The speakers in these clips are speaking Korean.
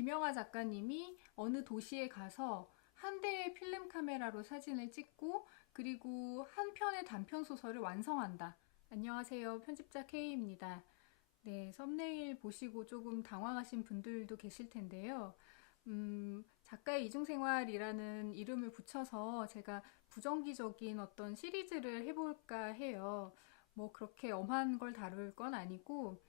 김영하 작가님이 어느 도시에 가서 한 대의 필름 카메라로 사진을 찍고 그리고 한 편의 단편 소설을 완성한다. 안녕하세요. 편집자 K입니다. 네, 썸네일 보시고 조금 당황하신 분들도 계실 텐데요. 작가의 이중생활이라는 이름을 붙여서 제가 부정기적인 어떤 시리즈를 해볼까 해요. 뭐 그렇게 엄한 걸 다룰 건 아니고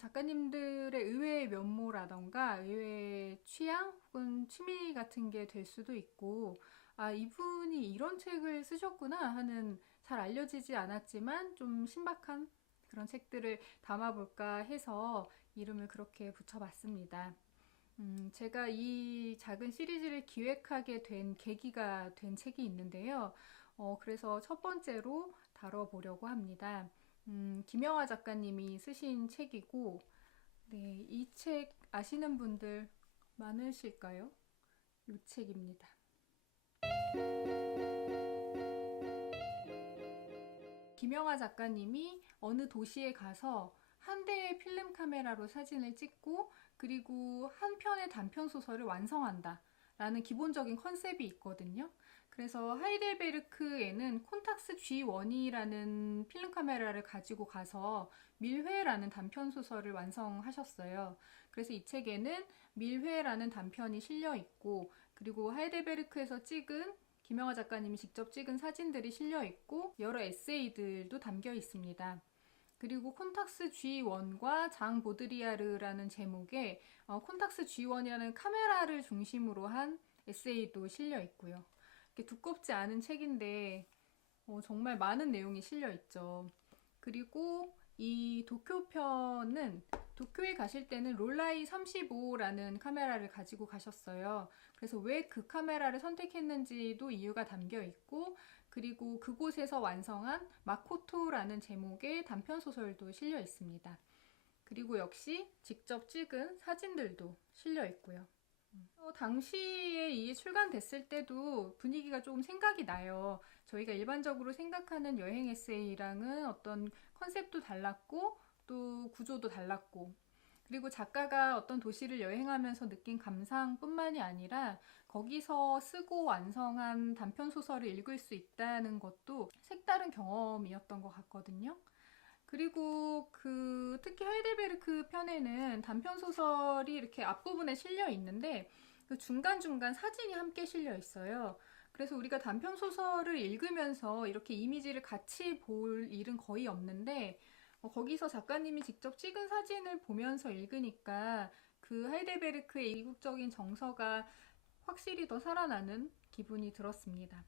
작가님들의 의외의 면모라던가 의외의 취향 혹은 취미 같은 게 될 수도 있고, 아, 이분이 이런 책을 쓰셨구나 하는 잘 알려지지 않았지만 좀 신박한 그런 책들을 담아볼까 해서 이름을 그렇게 붙여봤습니다. 제가 이 작은 시리즈를 기획하게 된 계기가 된 책이 있는데요. 그래서 첫 번째로 다뤄보려고 합니다. 김영하 작가님이 쓰신 책이고, 네, 이 책 아시는 분들 많으실까요? 이 책입니다. 김영하 작가님이 어느 도시에 가서 한 대의 필름 카메라로 사진을 찍고 그리고 한 편의 단편 소설을 완성한다 라는 기본적인 컨셉이 있거든요. 그래서 하이델베르크에는 콘탁스 G1이라는 필름 카메라를 가지고 가서 밀회라는 단편 소설을 완성하셨어요. 그래서 이 책에는 밀회라는 단편이 실려 있고, 그리고 하이델베르크에서 찍은 김영하 작가님이 직접 찍은 사진들이 실려 있고 여러 에세이들도 담겨 있습니다. 그리고 콘탁스 G1과 장 보드리아르라는 제목의 콘탁스 G1이라는 카메라를 중심으로 한 에세이도 실려 있고요. 이렇게 두껍지 않은 책인데 정말 많은 내용이 실려 있죠. 그리고 이 도쿄편은 도쿄에 가실 때는 롤라이 35라는 카메라를 가지고 가셨어요. 그래서 왜 그 카메라를 선택했는지도 이유가 담겨 있고, 그리고 그곳에서 완성한 마코토라는 제목의 단편 소설도 실려 있습니다. 그리고 역시 직접 찍은 사진들도 실려 있고요. 당시에 이게 출간됐을 때도 분위기가 조금 생각이 나요. 저희가 일반적으로 생각하는 여행 에세이랑은 어떤 컨셉도 달랐고 또 구조도 달랐고, 그리고 작가가 어떤 도시를 여행하면서 느낀 감상뿐만이 아니라 거기서 쓰고 완성한 단편 소설을 읽을 수 있다는 것도 색다른 경험이었던 것 같거든요. 그리고 특히 하이델베르크 편에는 단편 소설이 이렇게 앞부분에 실려 있는데 그 중간중간 사진이 함께 실려 있어요. 그래서 우리가 단편 소설을 읽으면서 이렇게 이미지를 같이 볼 일은 거의 없는데 거기서 작가님이 직접 찍은 사진을 보면서 읽으니까 그 하이델베르크의 이국적인 정서가 확실히 더 살아나는 기분이 들었습니다.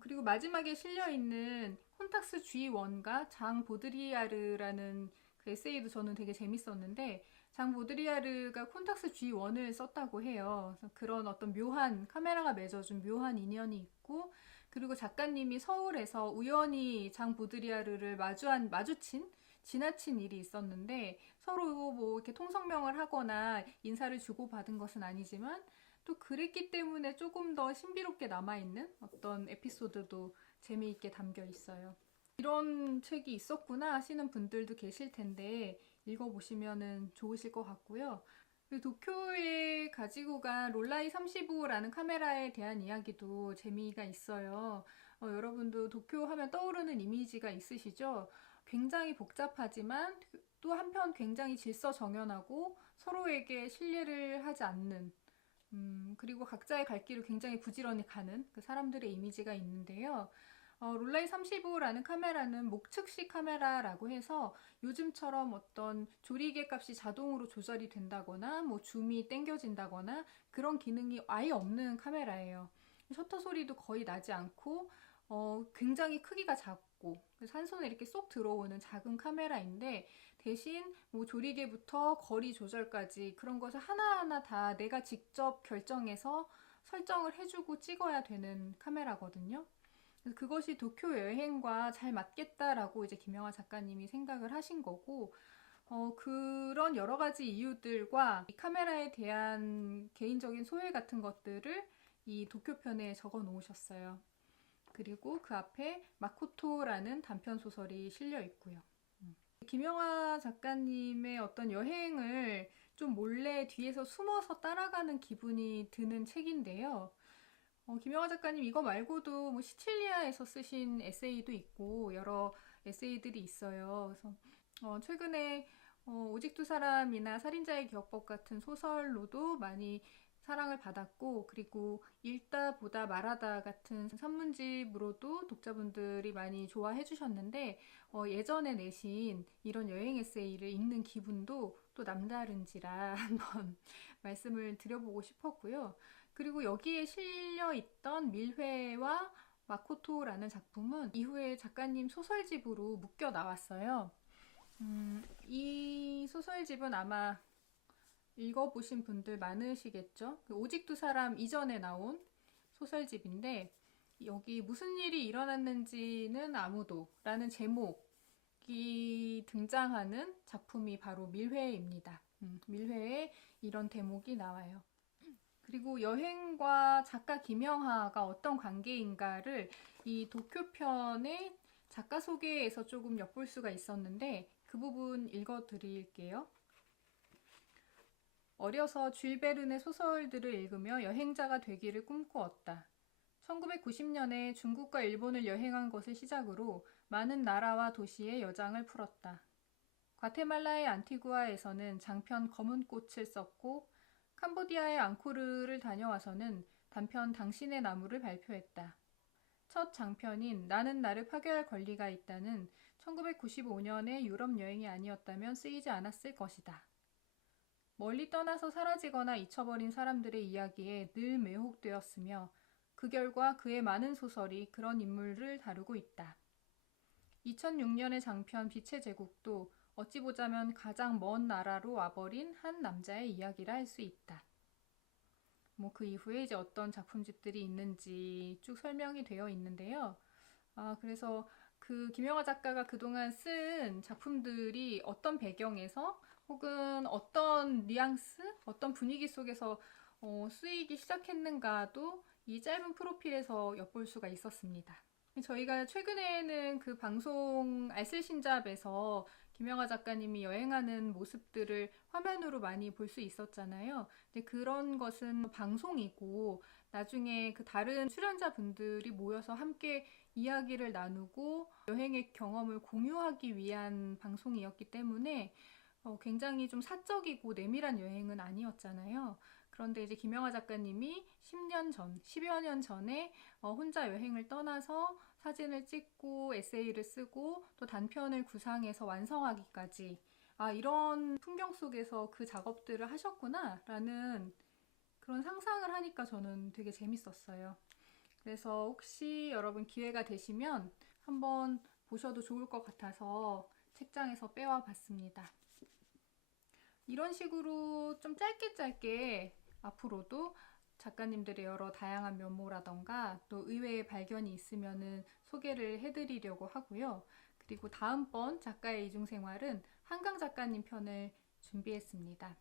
그리고 마지막에 실려있는 콘탁스 G1과 장 보드리아르라는 그 에세이도 저는 되게 재밌었는데, 장 보드리아르가 콘탁스 G1을 썼다고 해요. 그래서 그런 어떤 묘한, 카메라가 맺어준 묘한 인연이 있고, 그리고 작가님이 서울에서 우연히 장 보드리아르를 마주친, 지나친 일이 있었는데, 서로 뭐 이렇게 통성명을 하거나 인사를 주고받은 것은 아니지만, 또 그랬기 때문에 조금 더 신비롭게 남아있는 어떤 에피소드도 재미있게 담겨 있어요. 이런 책이 있었구나 하시는 분들도 계실 텐데 읽어보시면 좋으실 것 같고요. 도쿄에 가지고 간 롤라이 35라는 카메라에 대한 이야기도 재미가 있어요. 여러분도 도쿄 하면 떠오르는 이미지가 있으시죠? 굉장히 복잡하지만 또 한편 굉장히 질서정연하고 서로에게 신뢰를 하지 않는, 그리고 각자의 갈 길을 굉장히 부지런히 가는 그 사람들의 이미지가 있는데요. 롤라이 35라는 카메라는 목측식 카메라라고 해서 요즘처럼 어떤 조리개 값이 자동으로 조절이 된다거나 뭐 줌이 당겨진다거나 그런 기능이 아예 없는 카메라예요. 셔터 소리도 거의 나지 않고 굉장히 크기가 작고 그래서 한 손에 이렇게 쏙 들어오는 작은 카메라인데, 대신 뭐 조리개부터 거리 조절까지 그런 것을 하나하나 다 내가 직접 결정해서 설정을 해주고 찍어야 되는 카메라거든요. 그래서 그것이 도쿄 여행과 잘 맞겠다라고 이제 김영하 작가님이 생각을 하신 거고, 그런 여러 가지 이유들과 이 카메라에 대한 개인적인 소회 같은 것들을 이 도쿄편에 적어 놓으셨어요. 그리고 그 앞에 마코토라는 단편 소설이 실려 있고요. 김영하 작가님의 어떤 여행을 좀 몰래 뒤에서 숨어서 따라가는 기분이 드는 책인데요. 김영하 작가님 이거 말고도 뭐 시칠리아에서 쓰신 에세이도 있고 여러 에세이들이 있어요. 그래서 최근에 오직 두 사람이나 살인자의 기억법 같은 소설로도 많이 사랑을 받았고, 그리고 읽다 보다 말하다 같은 산문집으로도 독자분들이 많이 좋아해 주셨는데, 예전에 내신 이런 여행 에세이를 읽는 기분도 또 남다른지라 한번 말씀을 드려보고 싶었고요. 그리고 여기에 실려 있던 밀회와 마코토라는 작품은 이후에 작가님 소설집으로 묶여 나왔어요. 이 소설집은 아마 읽어보신 분들 많으시겠죠? 오직 두 사람 이전에 나온 소설집인데, 여기 무슨 일이 일어났는지는 아무도 라는 제목이 등장하는 작품이 바로 밀회입니다. 밀회에 이런 대목이 나와요. 그리고 여행과 작가 김영하가 어떤 관계인가를 이 도쿄편의 작가 소개에서 조금 엿볼 수가 있었는데, 그 부분 읽어드릴게요. 어려서 줄 베른의 소설들을 읽으며 여행자가 되기를 꿈꾸었다. 1990년에 중국과 일본을 여행한 것을 시작으로 많은 나라와 도시의 여장을 풀었다. 과테말라의 안티구아에서는 장편 검은 꽃을 썼고, 캄보디아의 앙코르를 다녀와서는 단편 당신의 나무를 발표했다. 첫 장편인 나는 나를 파괴할 권리가 있다는 1995년의 유럽 여행이 아니었다면 쓰이지 않았을 것이다. 멀리 떠나서 사라지거나 잊혀버린 사람들의 이야기에 늘 매혹되었으며 그 결과 그의 많은 소설이 그런 인물을 다루고 있다. 2006년의 장편 빛의 제국도 어찌 보자면 가장 먼 나라로 와버린 한 남자의 이야기라 할 수 있다. 그 이후에 이제 어떤 작품집들이 있는지 쭉 설명이 되어 있는데요. 그래서 그 김영하 작가가 그동안 쓴 작품들이 어떤 배경에서 혹은 어떤 뉘앙스, 어떤 분위기 속에서 쓰이기 시작했는가도 이 짧은 프로필에서 엿볼 수가 있었습니다. 저희가 최근에는 그 방송 알쓸신잡에서 김영하 작가님이 여행하는 모습들을 화면으로 많이 볼 수 있었잖아요. 근데 그런 것은 방송이고 나중에 그 다른 출연자분들이 모여서 함께 이야기를 나누고 여행의 경험을 공유하기 위한 방송이었기 때문에 굉장히 좀 사적이고 내밀한 여행은 아니었잖아요. 그런데 이제 김영하 작가님이 10년 전, 10여 년 전에 혼자 여행을 떠나서 사진을 찍고 에세이를 쓰고 또 단편을 구상해서 완성하기까지 이런 풍경 속에서 그 작업들을 하셨구나 라는 그런 상상을 하니까 저는 되게 재밌었어요. 그래서 혹시 여러분 기회가 되시면 한번 보셔도 좋을 것 같아서 책장에서 빼와 봤습니다. 이런 식으로 좀 짧게 앞으로도 작가님들의 여러 다양한 면모라던가 또 의외의 발견이 있으면은 소개를 해드리려고 하고요. 그리고 다음번 작가의 이중생활은 한강 작가님 편을 준비했습니다.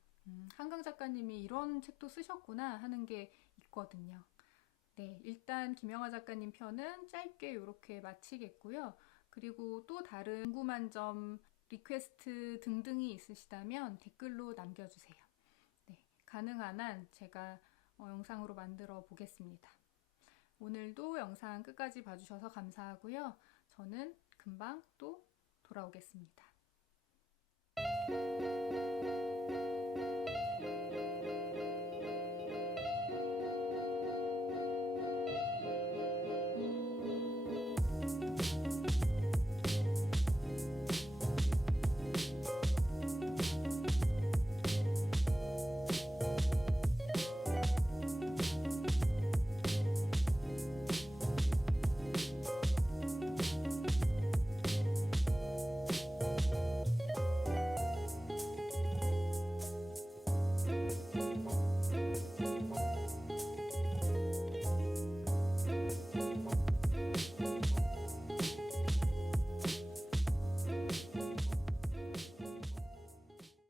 한강 작가님이 이런 책도 쓰셨구나 하는 게 있거든요. 네, 일단 김영하 작가님 편은 짧게 이렇게 마치겠고요. 그리고 또 다른 궁금한 점, 리퀘스트 등등이 있으시다면 댓글로 남겨주세요. 네, 가능한 한 제가 영상으로 만들어 보겠습니다. 오늘도 영상 끝까지 봐주셔서 감사하고요. 저는 금방 또 돌아오겠습니다.